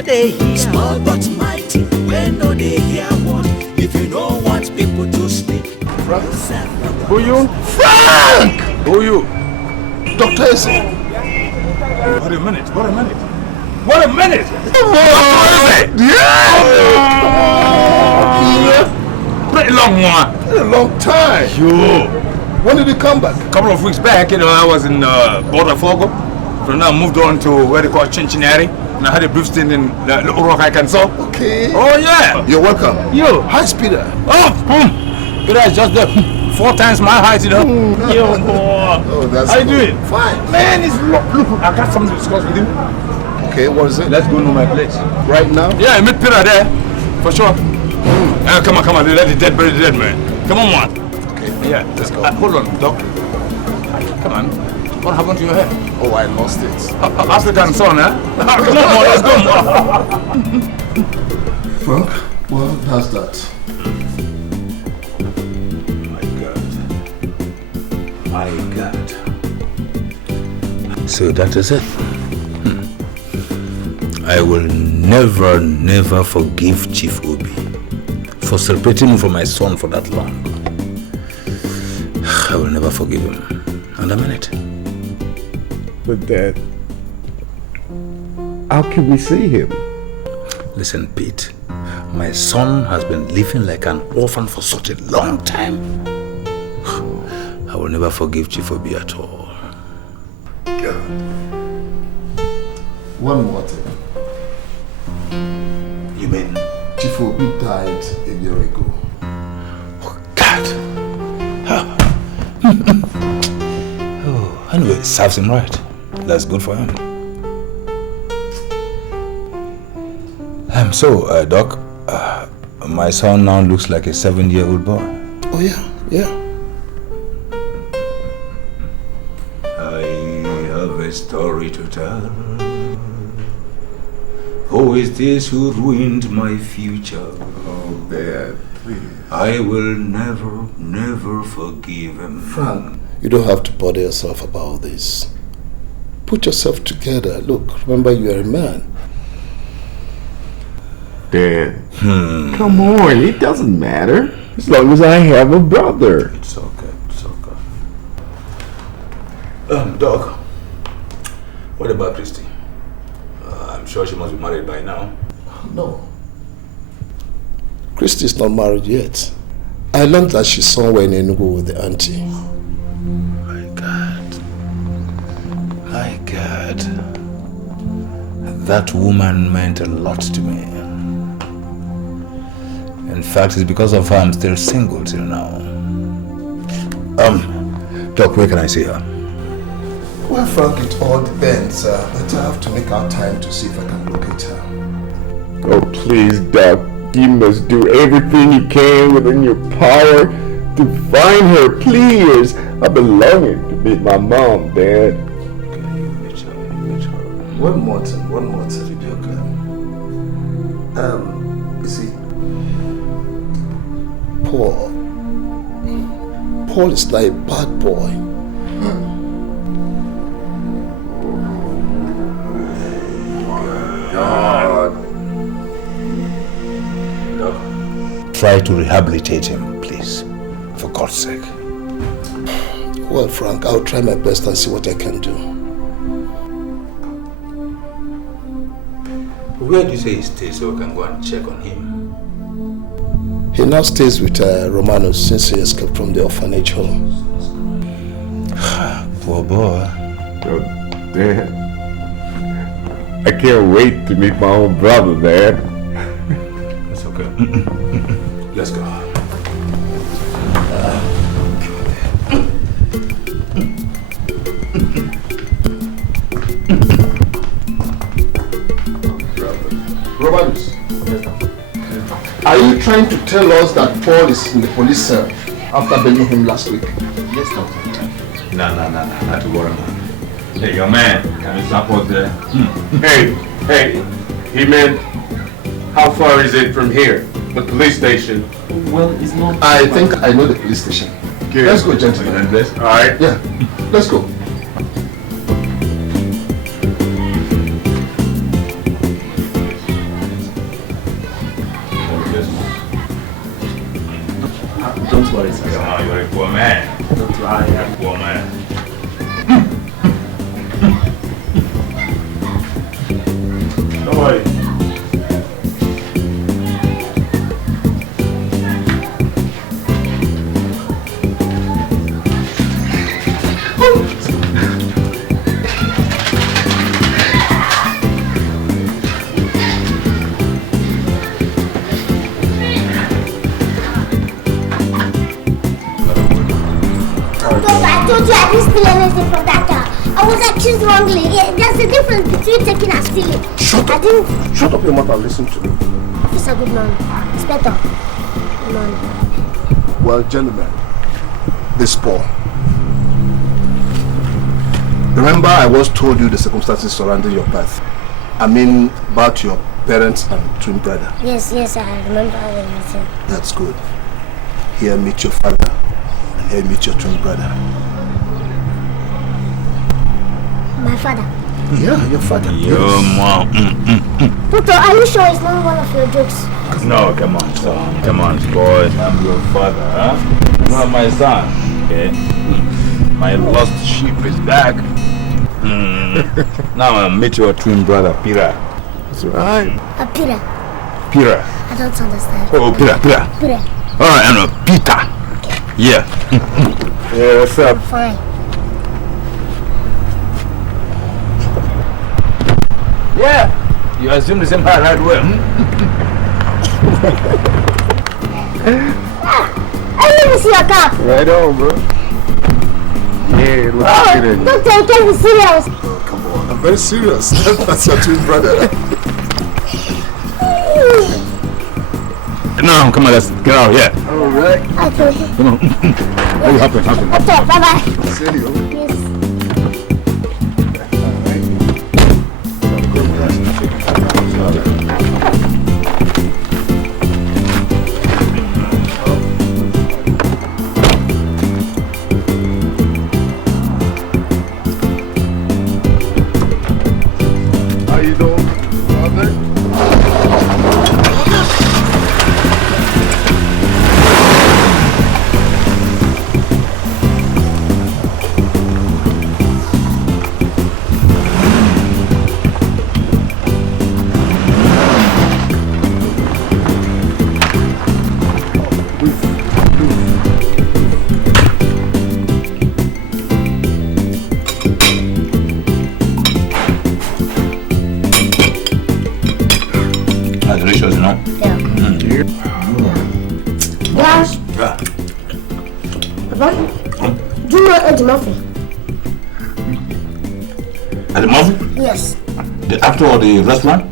they hear. Small but mighty, when no they hear one. If you don't want people to sleep, Frank. Who you? Frank! Who you? Dr. Eze. Wait a minute. What a minute! Pretty long one. A long time. Sure. When did you come back? A couple of weeks back, I was in Botafogo. From now, I moved on to where they call Cincinnati. And I had a brief stint in Loco, Arkansas. Okay. Oh, yeah. You're welcome. Yo. Hi, Speeder. Oh, Speeder is just there. 4 times my height, Yo, boy. Oh, that's How you doing? Fine. Man, look, I got something to discuss with you. Okay, what is it? Let's go to my place. Right now? Yeah, I met Peter there. For sure. Come on. Let the dead bury the dead, man. Come on, man. Okay. Yeah, let's go. Hold on, Doc. Come on. What happened to your hair? Oh, I lost it. African son, eh? Come on, let's go. Frank, well, how's that? My God. So that is it. I will never forgive Chief Obi for separating me from my son for that long. I will never forgive him. And I mean it. But Dad, how can we see him? Listen, Pete. My son has been living like an orphan for such a long time. I will never forgive Chief Obi at all. God. One more thing. You mean? Chief Obi died a year ago. Oh, God. Oh, anyway, it serves him right. That's good for him. Doc, my son now looks like a 7-year-old boy. Oh, yeah. I have a story to tell. Who is this who ruined my future? Oh, Dad, please. I will never forgive him. Frank, you don't have to bother yourself about this. Put yourself together. Look, remember you are a man. Dad, come on, it doesn't matter. As long as I have a brother. It's okay. Doc, What about Christy? I'm sure she must be married by now. No. Christy is not married yet. I learned that she's somewhere in Enugu with the auntie. My God. My God. That woman meant a lot to me. In fact, it's because of her I'm still single till now. Doc, where can I see her? Well, Frank, it all depends, but I have to make our time to see if I can locate her. Oh, please, Doc. You must do everything you can within your power to find her, please. I've been longing to meet my mom, Dad. One more thing, you see, Paul is like a bad boy. God. Try to rehabilitate him, please. For God's sake. Well, Frank, I'll try my best and see what I can do. Where do you say he stays so we can go and check on him? He now stays with Romanos since he escaped from the orphanage home. Poor boy. Oh, Dad. I can't wait to meet my own brother, Dad. It's okay. Let's go. Romanos, are you trying to tell us that Paul is in the police cell after bailing him last week? Yes, doctor. No, not to worry, man. Hey, young man, can you support there? Hey, he meant, how far is it from here? The police station? Well, it's not... I think I know the police station. Good. Let's go, gentlemen. All right. Yeah, let's go. Don't worry, sir. Come on, you're a poor man. Don't worry. You're a poor man. Don't worry. I told you I didn't steal anything from that car. I was accused wrongly. There's a difference between taking and stealing. Shut up your mouth and listen to me. Officer, good morning. Inspector, good morning. Well, gentlemen, this Paul. Remember I once told you the circumstances surrounding your birth. I mean about your parents and twin brother. Yes, I remember everything. That's good. Here meet your father and here meet your twin brother. My father? Yeah, your father. Your mom. Doctor, are you sure it's not one of your jokes? No, come on, son. Come on, boy. I'm your father, huh? You are my son, okay? My lost sheep is back. Now I'll meet your twin brother, Pira. That's right. Pira? Pira. I don't understand. Oh, Pira. Pira. Alright, I know. Peter. Yeah. Yeah, what's up? Fine. Yeah. You assume the same part right away. Let me see your cap. Right on, bro. Yeah, it looks good in you. Doctor, you can't be serious. Oh, come on. I'm very serious. That's your twin brother. No, come on, let's get out of here. All right. Okay. Come on. Oh, happen. Okay, bye-bye. See you. Yes. How you doing, brother? Yes. Yeah. Papa, do you know Eddie Murphy? Eddie Murphy? Yes. The actor or the restaurant?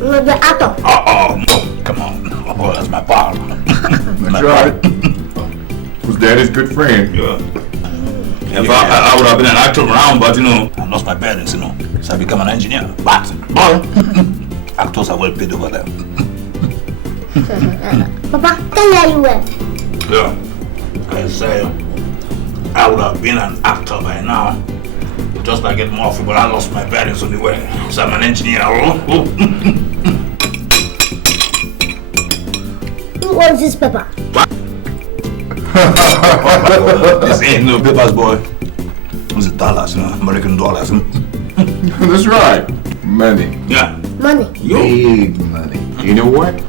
No, the actor. Oh, no. Come on. Oh, that's my pal. That's right. Who's daddy's good friend. Yeah. If I would have been an actor around, but I lost my parents, so I became an engineer. But, actors are well paid over there. Papa, can you hear you well? Yeah. I say, I would have been an actor by now. Just like Eddie Murphy, but I lost my parents on the way. So I'm an engineer. Who owns this paper? This ain't no papers, boy. It's dollars, American dollars. That's right. Money. Yeah. Money. Big money. You know what?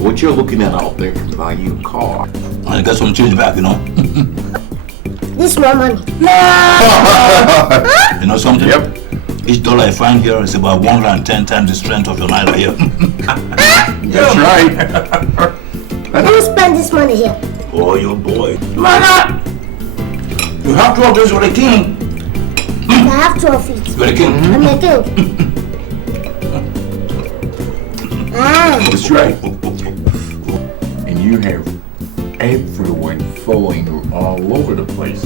What you're looking at out there can buy you a car. I got some change back, This more money. You know something? Yep. Each dollar I find here is about 110 times the strength of your naira here. That's right. Who spend this money here? Oh, your boy. Mother! You have 2 of those for the king. I have 2 of it. You're the king. I'm the king. That's right. And you have everyone following you all over the place.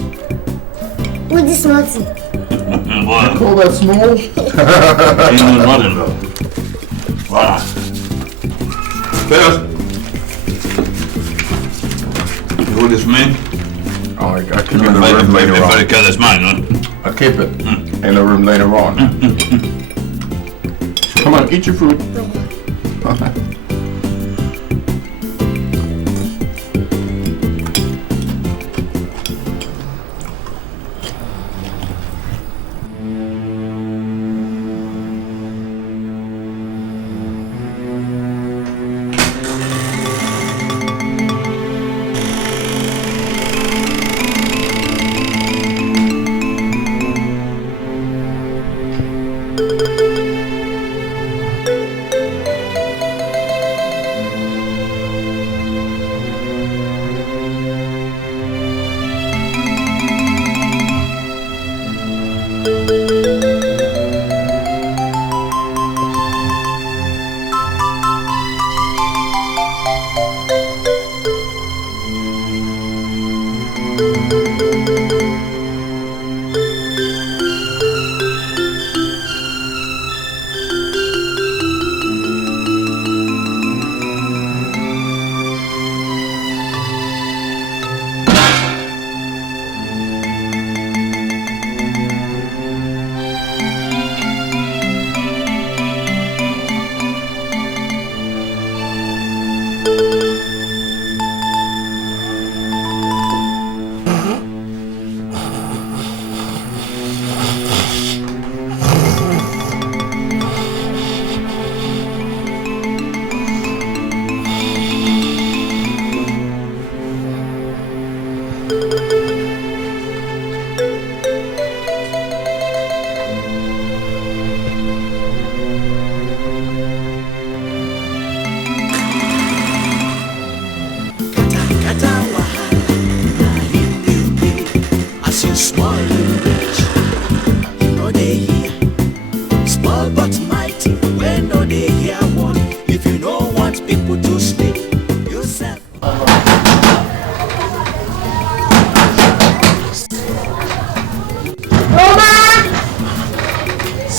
With this nothing. You call that small? Ain't no nothing though. Wow. First, you hold this for me? Oh, I keep it in the room later on. Very careless man, huh? I keep it in the room later on. Come on, eat your food.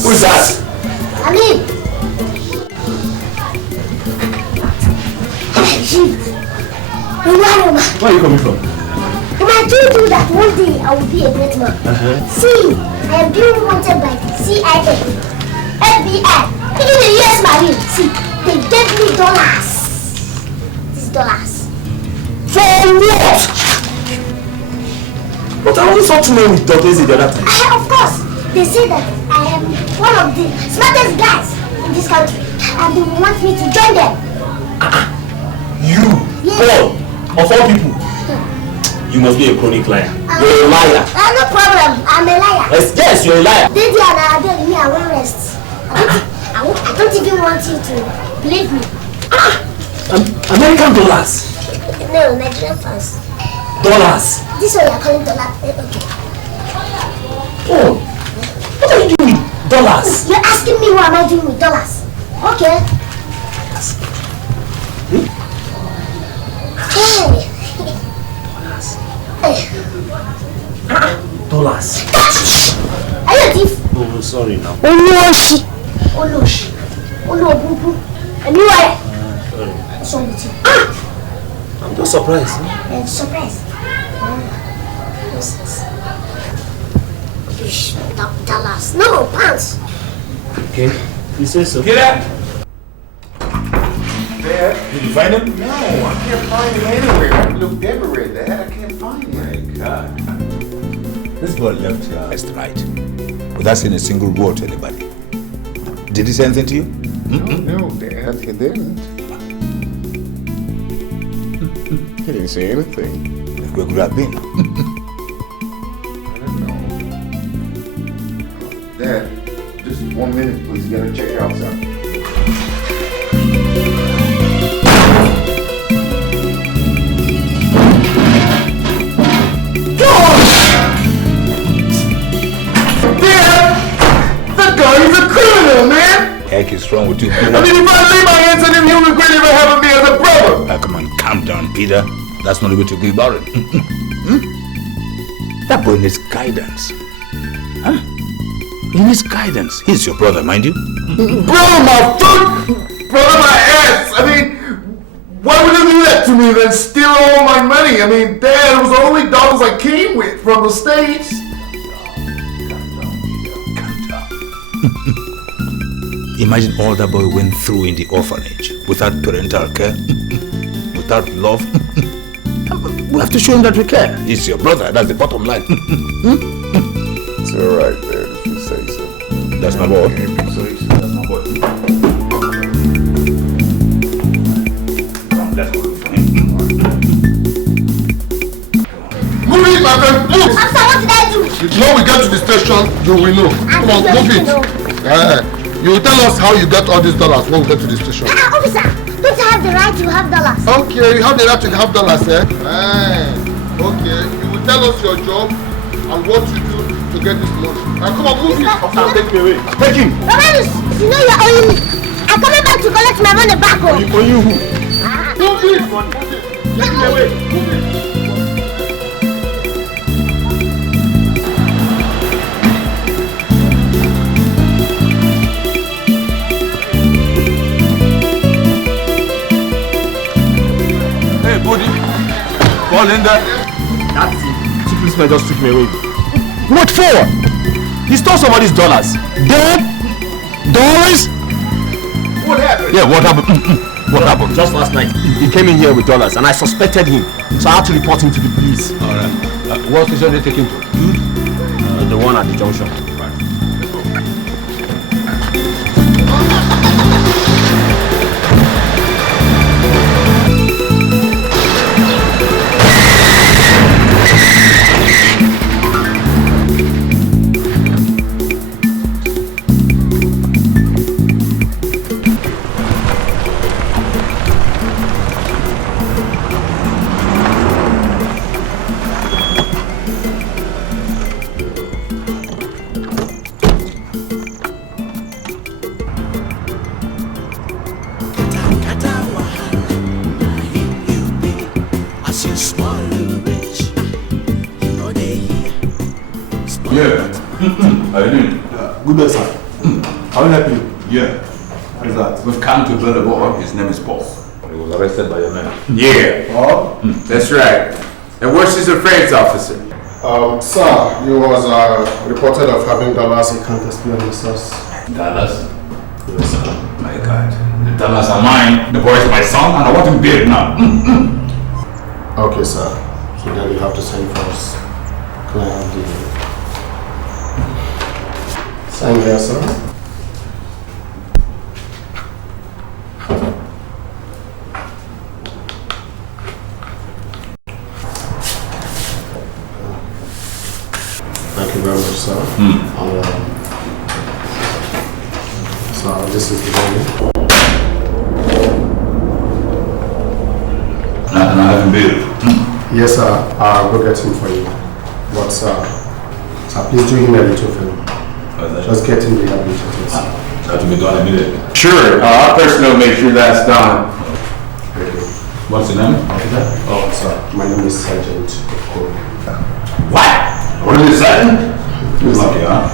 Who's that? Ali. Where are you coming from? And I told you that one day I will be a great man. See, I am being wanted by the CIA, FBI, even the US Marine. See, they gave me dollars. These dollars. For what? But I only saw 2 men with dollars the other time. Of course, they say that I am one of the smartest guys in this country, and they want me to join them. You, Paul, of all people, you must be a chronic liar. You're a liar. No problem, I'm a liar. Yes, you're a liar. Daddy and I told me I won't rest. I don't even want you to believe me. American dollars. No, Nigerian funds. Dollars? This one you're calling dollar. Okay. Oh, what are you doing with dollars? You're asking me what am I doing with dollars? Okay. Hey. Dollars. Are you a thief? Oh, sorry now. Oloshi. Oloshi. Olobubu. And you are? Sorry. What's wrong with you? I'm just surprised. Surprised. Dollars. No, pounds. Okay. You say so. Get out! Dad? Did you find him? No, I can't find him anywhere. I looked everywhere, Dad. I can't find him. My God. This boy left here last night without saying a single word to anybody. Did he say anything to you? No, Dad, he didn't. He didn't say anything. Where could have been? I don't know. Dad, just 1 minute, please. You gotta check it out, son. Heck is wrong with you, Peter? I mean, if I lay my hands on him, he'll regret ever having me as a brother. Come on, calm down, Peter. That's not the way to go about it. That boy needs guidance. Huh? He needs guidance. He's your brother, mind you. Brother, my foot! Brother, my ass! I mean, why would you do that to me then steal all my money? I mean, Dad, it was the only dollars I came with from the States. Imagine all that boy went through in the orphanage without parental care, without love. We have to show him that we care. He's your brother, that's the bottom line. It's alright, Dad, if you say so. That's my boy. If you say so. That's my boy. Come, let's go look for him. Move it, my friend, move! After what did I do? When we get to the station, you will know. Come on, move it. You will tell us how you got all these dollars when we get to the station. Officer, don't I have the right to have dollars? Okay, you have the right to have dollars, eh? Okay, you will tell us your job and what you do to get this money. Now come on, move it. Now take me away. Take him. Romanus, you know you're owing me. I'm coming back to collect my money back home. Owe you who? Move it. Take him away. Move it. Buddy, fall in there. That's it. Two policemen just took me away. What for? He stole somebody's dollars. Dead? Dollars? What happened? Yeah, what happened? What happened? Just last night, he came in here with dollars and I suspected him. So I had to report him to the police. Alright. What station did they take him to? The one at the junction. Good day, sir. How can I help you? Yeah. What is that? We've come to bail a boy. His name is Paul. He was arrested by your men. Yeah. Oh? That's right. And where's his affairs officer? Sir, he was reported of having dollars he can't explain himself. Dollars? Yes, sir. My God. The dollars are mine. The boy is my son, and I want him bailed now. Okay, sir. So then you have to send for us. Can I have the sign here, sir? Thank you very much, sir. So this is the money. And I haven't been. Yes, sir. I'll go get him for you. But, sir, please do him a little favor. Just get him rehabilitated. That will be done immediately. Sure, our person will make sure that's done. Thank you. What's your name? Oh, sir. My name is Sergeant Loco. What? What is it, Sergeant? You're lucky, huh?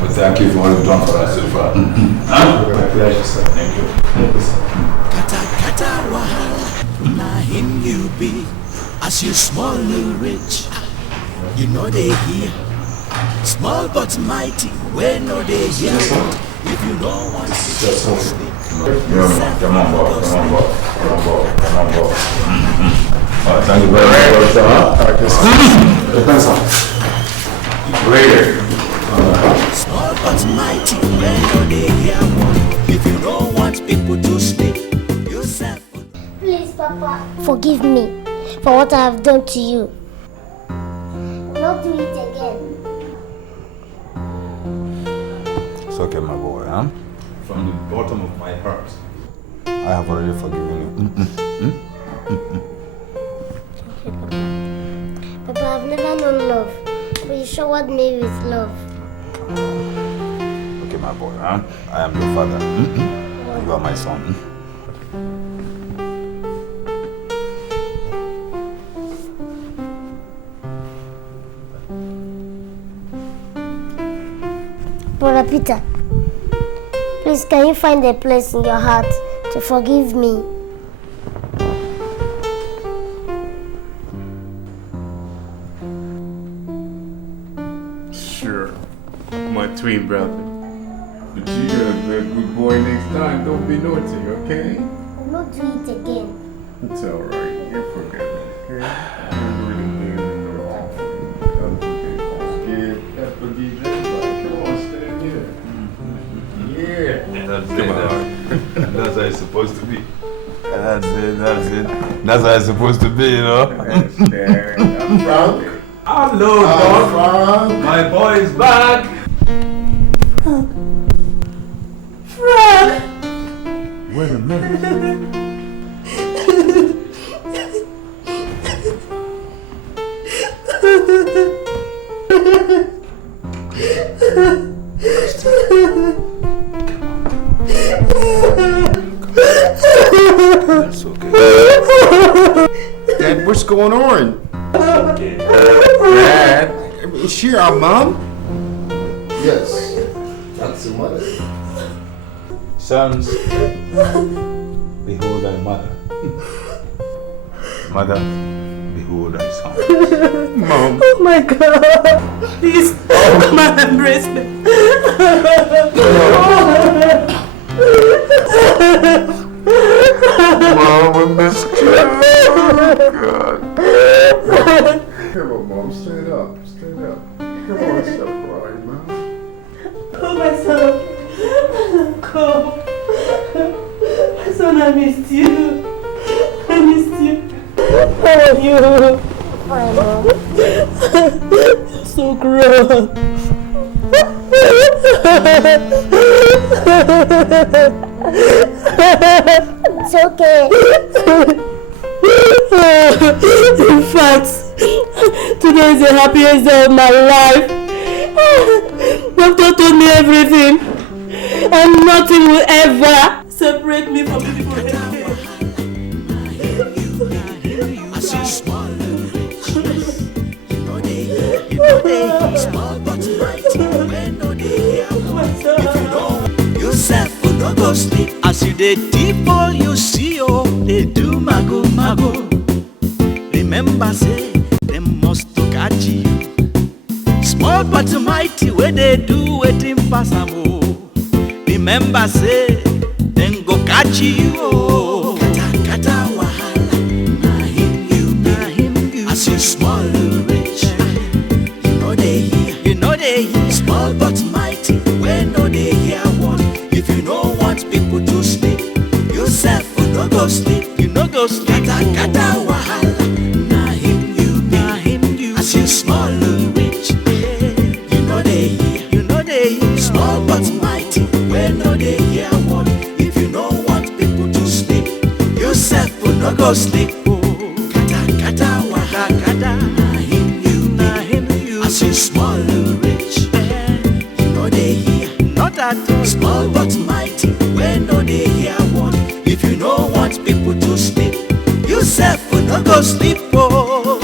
Well, thank you for what you've done for us so far. Huh? My pleasure, sir. Thank you. Thank you, sir. Kata wahala, na him you be. As you small you rich, you know they hear. Small but mighty, we know they hear. If you don't want to sleep, Come on, boy. Thank you very much, sir. Thanks, sir. Later. small but mighty, we know they hear. If you don't want people to sleep, yourself. Please, Papa, forgive me for what I have done to you. I'll not do it again. It's okay, my boy, huh? From the bottom of my heart, I have already forgiven you. Papa, I've never known love, but you showered me with love. Okay, my boy, huh? I am your father. You are my son. Brother Peter, please can you find a place in your heart to forgive me? Sure, my twin brother. But you gotta be a good boy next time. Don't be naughty, okay? I'll not do it again. It's alright. You're forgiven, okay? I'm really naughty. I'm forgive. I forgive everybody. Come on, stand here. Yeah. That's Come on. That's how it's supposed to be. That's it. That's how it's supposed to be, you know? I'm proud. Hello, dog. My boy is back. Frank! Wait a minute. That's okay. Dad, what's going on? Okay. Dad, is she our mom? Yes, that's the mother. Sons, behold thy mother. Mother, behold thy son. Mom. Oh my God! Please, come and embrace me. Mom, I missed you. Oh, God. Come on, Mom. Stand up. Stand up. Come on, stop crying, Mom. Oh, my son. Come. My son, I missed you. I missed you. How are you? Fine, Mom. So grown. It's okay. In fact, today is the happiest day of my life. Doctor told me everything, and nothing will ever separate me from people. As you swallow rich, you know they small but mighty, when no they hear. If you know yourself will not go sleep. As you dey deep all you see, oh, they do mago mago. Remember say, them must to catch you. Small but mighty, when they do waiting pass am, oh. Remember say, then go catch you, oh. Kata wahala, na him you. As you small you rich, you know they hear. Small but mighty, when no they hear one. If you don't want people to sleep, yourself will not go sleep. You no go sleep. Kata wahala, na him you. As you small you rich, you know they hear. Small but mighty, when no they hear one. If you don't want people to sleep, yourself will not go sleep. Oh. small but mighty, when no they hear one. If you no want people to sleep, yourself will not go sleep. Oh.